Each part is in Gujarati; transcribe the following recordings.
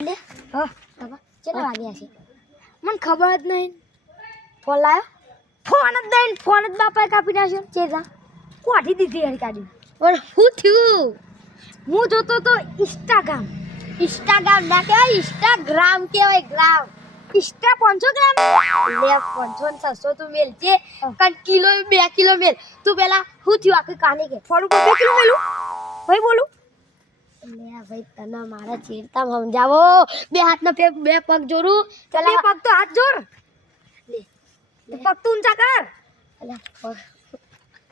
હા બાબા કેટલા વાગ્યા છે મને ખબર જ નહીં ફોન લાવ્યો ફોન જ બાપાએ કાપી નાખ્યો ચેજા કોઠી દીધી યાર કાઢી ઓર શું થયું હું જોતો તો ઇન્સ્ટાગ્રામ ના કહેવાય ઇન્સ્ટાગ્રામ કહેવાય ગ્રામ ઇન્સ્ટા 500 ગ્રામ લે 500 ને 600 તું મેલ છે કન કિલો 2 કિલો મેલ તું પેલા શું થયું આખી કાને કે ફોન ઉપર 2 કિલો મેલું ભાઈ બોલું લે ભાઈ તને મારા ચેરતા સમજાવો બે હાથનો બે પગ જોડું બે પગ તો હાથ જોડ લે પગ તું ઊંચા કર અલા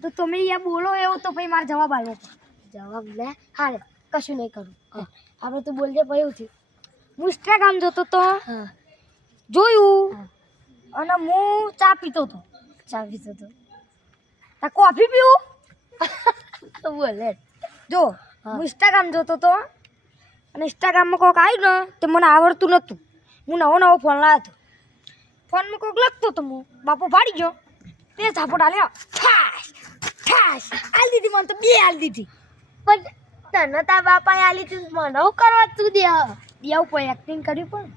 તો તમે યા બોલો એવું તો ભાઈ માર જવાબ આવ્યો જવાબ લે હાલે કશું નહીં કરું આપણે તું બોલજે ભાઈ હું થયું હું ઇન્સ્ટાગ્રામ જોતો તો જોયું અને હું ચા પીતો તો કોફી પીવું બોલે જો હું ઇન્સ્ટાગ્રામ જોતો તો અને ઇન્સ્ટાગ્રામમાં કોઈક આવ્યું ને તે મને આવડતું નહોતું હું નવો ફોન લાવ્યો હતો ફોનમાં કોઈક લખતો હતો હું બાપો ફાડી ગયો તે ઝાપટ આલ્યો ઠાસ આલી દીધી મને તો બે આલી દીધી પણ તને તાર બાપાએ આલી દીધી મને હું કરવા તું દે દેવું કોઈ એક્ટિંગ કર્યું પણ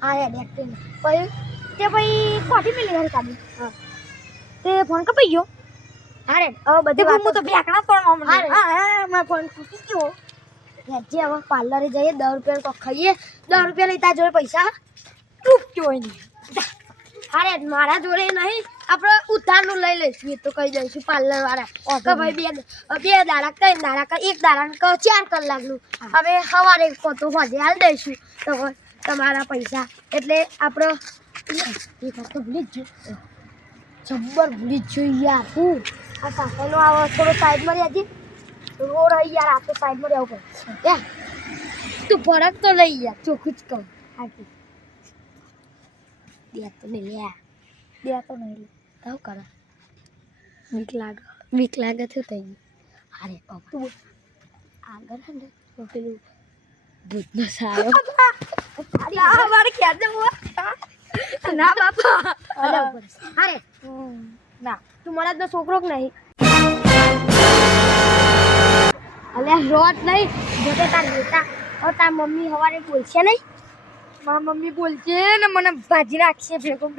હા યાર એક્ટિંગ પછી તે પછી કોઠી મેલી ઘરે કાઢી હા તે ફોન કપાઈ ગયો હારે હવે બધી હું તો બેકડા પણ હા મારો ફોન તૂટી ગયો જે હવે પાર્લરે જઈએ 10 રૂપિયા કોક ખાઈએ 10 રૂપિયા લઈ તાર જોડે પૈસા તૂટજો નહીં હારે મારા જોડે નહીં આપણે ઉધારનું લઈ લઈશું એ તો કહી દઈશું પાર્લર વાળા કે ભાઈ બે દાડા 3 દાડા એક દાડા 4 કલાકનું હવે સવારે તો હોજે હાલ દઈશું તો તમારા પૈસા એટલે આપણે એક વખત ભૂલી જ ગયો જબ્બર ભૂલી જ ગયો યાર હું આ સાકરનો આવો થોડો સાઈડમાં રહેજે રોડ હોય યાર આ તો સાઈડમાં રહેવું પડે તું ફરક તો લઈ યાર ચોખ્ખું જ કહું હાકી દે તો નહીં લે તાવ કરે વીક લાગે થયું થઈ ગયું અરે તું આગળ હે ને પેલું ભૂતનો સારો મારે ક્યાં જવું ના બાપા અરે ના તું મારા જ છોકરો કે નહીં અલ્યા રોટ નહીં જોતે તાર બેટા હવે તાર મમ્મી સવારે બોલશે નહીં મારા મમ્મી બોલશે ને મને ભાજી નાખશે ભેગો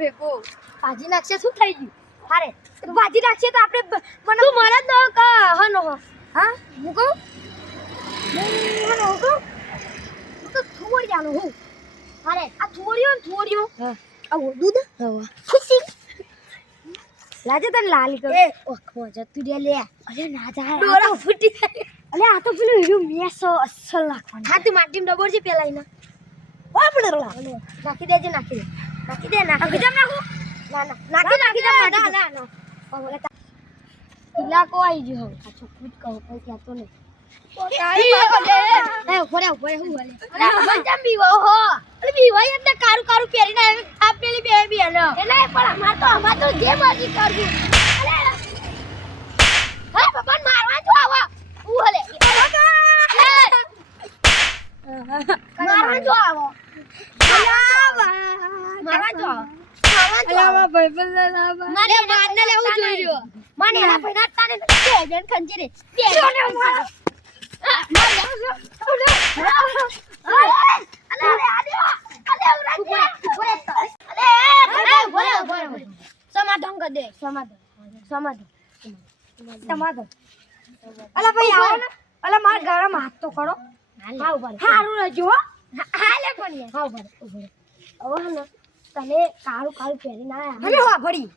ભાજી નાખશે શું થઈ ગયું હારે ભાજી નાખશે તો આપણે મને તું મારા જ હનો હા હું કહું હું તો થોડિયાનું હું હારે આ થોડિયો આ દૂધ ખુશી લાજે તને લાલી કર એ ઓખો જતું રે લે અરે ના જા ડોરા ફૂટી અલે આ તો પેલું હીરો મેસો અસલ નાખવાનું હા તે માટીમ ડબોર છે પેલા એના આપણે નાખી દે જમ નાખું નાખી દે ના ઓલે ઈલા કો આવી જો આ છોકરું જ કહો કોઈ કહેતો નહીં કારું પહેરીને પેલી બે એટલે પણ અમાર તો જે મરજી કરવું પપ્પા મારવા જો આવો ઉહલે મારવા જો આવો મારવા જો અલાવા ભાઈબંધ લાવા મારે મારને લેવું જોઈયો મને એના પૈના તાને કે બેન ખંજીરે બે સમાધાન કર દે સમાધાન અલા ભાઈ આવો ને અલા માર ગરમ હાથ તો કરો હા ઉભા હારું રહેજો હાલે પણ હા ઉભા હવે ને તને કાળું પહેરી ના હવે હો ભડી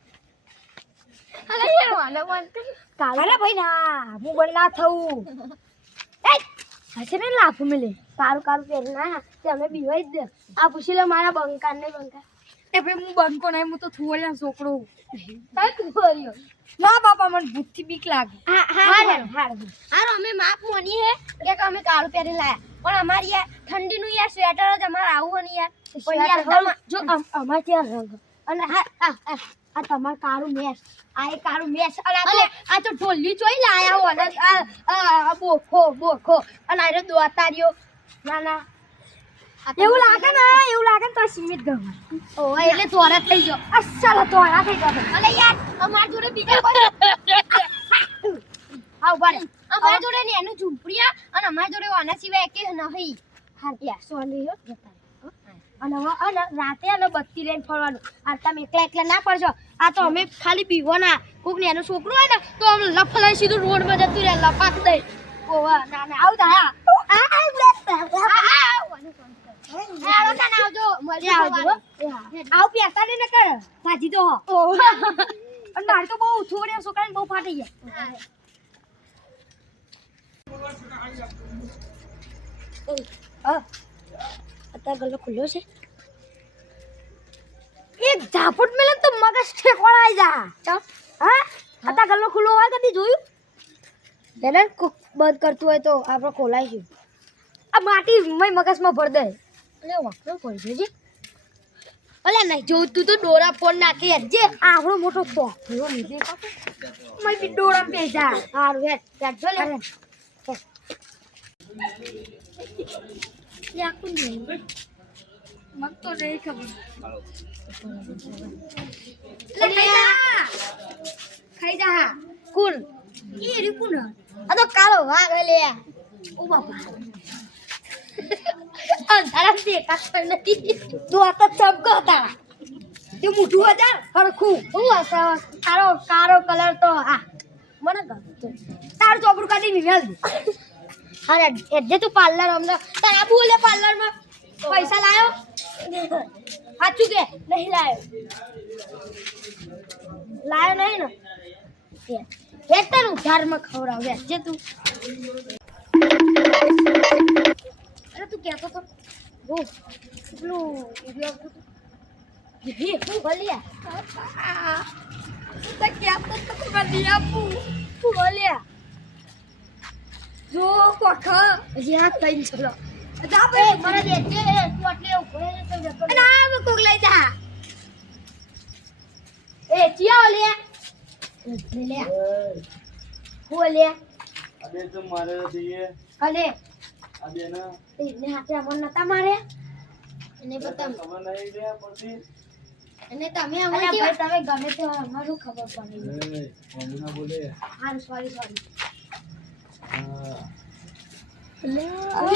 અલા યાર વાલા મન કાળા ભાઈ ના હું બન ના થઉં હશે ને લાફો મિલે કાળું પહેરી ના તે અમે બીવાઈ જ દે આ પૂછી લે મારા બંકા ને બંકા એ ભાઈ હું બંકો નહીં હું તો થોડિયા છોકરો કાઈ તું કર્યો ના બાપા મને ભૂતથી બીક લાગે હારો અમે માપ મોની હે કે અમે કાળું પહેરી લાયા પણ અમારી યાર ઠંડીનું યાર સ્વેટર જ અમાર આવું ને યાર જો અમાર ત્યાં રંગ અને આ તમાર કાળું મેસ આ કાળું મેસ અને આ તો ઢોલી ચોઈ લાયા હો અને આ બોખો અને આ દોતારીઓ ના એવું લાગે ને તો સીમિત ગમ ઓ એટલે તોરા થઈ ગયો અસલ તોરા થઈ ગયો અલે યાર અમાર જોડે બીજા કોઈ આવ બારે અમાર જોડે ને એનું ઝૂંપડિયા અને અમાર જોડે આના સિવાય એકે નહીં હા ત્યાં સોની હો જતા રહો. અને હવે અને રાતે અને બત્તી લઈને ફરવાનું. આ તમે એકલા ના પડશો. આ તો અમે ખાલી પીવાના. કોક ને એનું છોકરું હોય ને તો અમે લફલાઈ સીધું રોડમાં જતું રહે લપાક દઈ. ઓવા ના ના આવ તા આવ પેસા ને કર ભાજી તો અને મારે તો બહુ થોડે છોકરાને બહુ ફાટી ગયા. અત્યારે ગલ્લો ખુલ્લો છે. એક ઝાપટ મેલે તો મગજ ઠેકવાળા આવી જા. ચાલ હા અત્યારે ગલ્લો ખુલ્લો હોય કદી જોયું? બેને કુક બંધ કરતું હોય તો આપણે ખોલાઈશું. આ માટી મગજમાં ભર દે. અલે વાકરો પડી છે. અલે નહીં જોતું તો ડોરા ફોન નાખી જે આવડો મોટો તો એવો નીચે કાપો મય બી ડોરા પેજા હારું હેડ જો લે લે કોણ ને મન તો નહીં ખબર. લે ખાઈ જા કોણ એ રી કોણ આ તો કાળો વાઘ લે. ઓ બાપા અંધારા દેખાતો નથી. તું આ તો ચમકો હતા તે મોઢું હતા હરખું હું હશે કાળો કલર તો હા મને ગમતો. તારું ચોપડું કાઢી નિકાલ દે. અરે એટલે તું પાર્લર અમને તારા બોલે પાર્લરમાં પૈસા લાયો સાચું કે નહીં લાયો નહીં ને એ તને ઉધારમાં ખવડાવે જે તું. અરે તું કહેતો તો ઓ પેલું હું ભલ્યા તો કહેતો તો ભલ્યા આપું હું ભલ્યા જો કોખા હજી હાથ થઈને ચલો જા ભાઈ મને દે તું એટલે ઉભો તો જતો ના મે કોક લઈ જા એ ચિયા લે લે હું લે અબે તો મારે દીએ અલે અબે ના એને હાથે અમન નતા મારે એને બતા ખબર નહીં લે પછી અને તમે અમને ભાઈ તમે ગમે તે અમારું ખબર પડી એ કોમના બોલે હા સોરી હા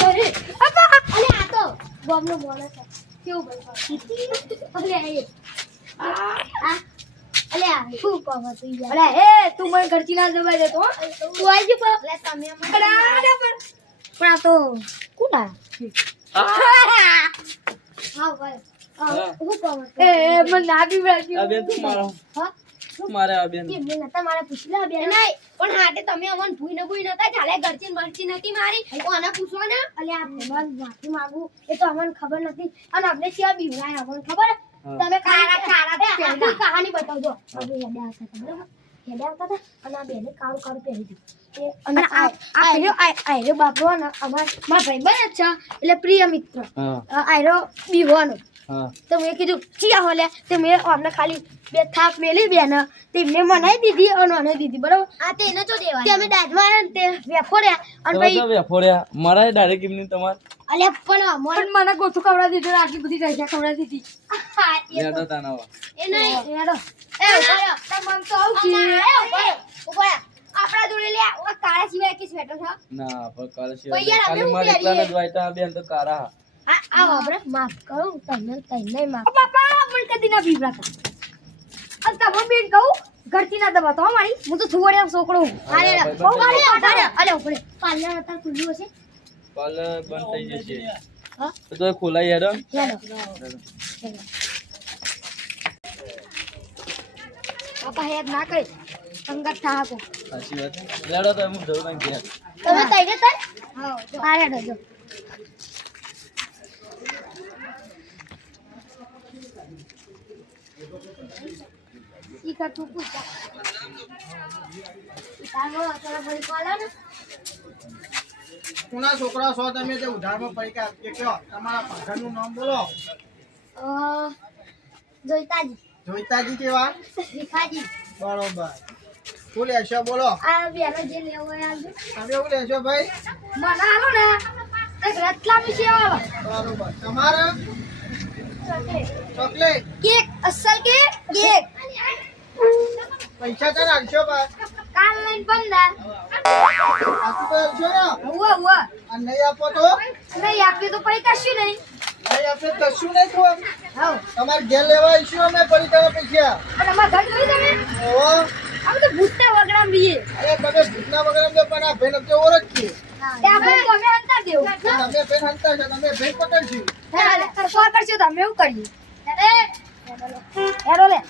અરે અબા અલે આ તો બોમનો બોલે છે કેવું ભાઈ અલે આ અલે આ શું કહો તું યાર અલે એ તું મને ઘરથી ના જવાય દે તો તું આવી જ પર અલે તમે અમને પણ આ તો કોના હા ભાઈ હું કહો એ મને ના બી વાગ્યું અબે તું મારો હા મારે અબે કે મને નતા મારા પૂછલા બે નહીં પણ હાટે તમે અમન ભૂઈ નતા ચાલે ઘરથી મરચી નથી મારી કોને પૂછો ને અલે આ ભગવાન માફી માંગુ એ તો અમન ખબર નથી અને આપણે ક્યાં બીવરાય અમન ખબર તમે કાળા બે આખી કહાની બતાવજો હવે હેડે આવતા હતા બરાબર હેડે આવતા હતા અને આ બેને કાળું પહેરી દીધું અને આયરો બાપરો ને અમાર મારા ભાઈ બન છે એટલે પ્રિય મિત્ર આયરો બીવાનો તો મેં કીધું ચિયા હોલે તે મેં અમને ખાલી બે થાપ મેલી બેન તેમને મનાઈ દીધી અને મને દીધી બરાબર આ તે એને તો દેવા તે અમે દાદમાં તે વેફોડ્યા અને પછી વેફોડ્યા મરાય ડાયરેક્ટ એમની તમાર અલે પણ મને ગોઠું ખવડા દીધું આટલી બધી ગઈજા ખવડા દીધી લેતા તાનાવા એ નહીં એડો એ ઉભો તમ તો આવ કે ઉભો આપડા જોડે લે ઓ કાળા સિવાય કે સ્વેટર છે ના પણ કાલે ખાલી મારે એકલા જ વાઈટા બેન તો કારા આ બાબરે માફ કરો તને તને માફ બાપા પણ કદી ના બીવરાતા અન તમે બેન કહું ઘરથી ના દબા તો મારી હું તો છુવડિયા છોકરો અરે બહુ ગાડી અરે અલે ઉપડે પાર્લર હતા ખુલ્લું હશે પાર્લર બંધ થઈ જશે હા તો ખોલાઈ હેડો હેડો બાપા હેડ ના કરી સંગત થાકો સાચી વાત લેડો તો હું જઉં ના ઘેર તમે તઈને તઈ હા હેડો જો ઈ કા તું પૂછા તારો તારા ભાઈ કોલા ને કોના છોકરા છો તમે તે ઉધારમાં પૈકા કે કયો તમારા પાછળનું નામ બોલો જોઈતાજી જોઈતાજી કેવા ભીખાજી બરોબર શું લેશો બોલો આ બેનો જે લેવો હોય આવજો તમે એવું લેશો ભાઈ મને આલો ને એક રતલામી સેવા બરોબર તમારે ચોકલેટ કેક અસલ કેક પૈસા તો રાખશો ભાઈ કાલ લઈને 15 સાચું કહો છો ને? ઉવા ઉવા અને નહીં આપો તો નહીં આપી તો પછી કશું નહીં. નહીં આપે તો કશું નહીં થયું. હાઉ તમારે ઘેર લેવા આવીશું અમે પડીકાના પૈસા. અને અમારા ઘર જોઈ તમે ઓહો, અમે તો ભૂતના વગડામ રહીએ. અરે તમે ભૂતના વગર તો પણ આ બેન તો ઓળખીએ. ત્યાં ભાઈ તો અમે અંતર દેવું. તમે બેન હંતા છો, તમે બેન પકડશું. સો કરશું તો અમે એવું કરીએ. હેડો લે.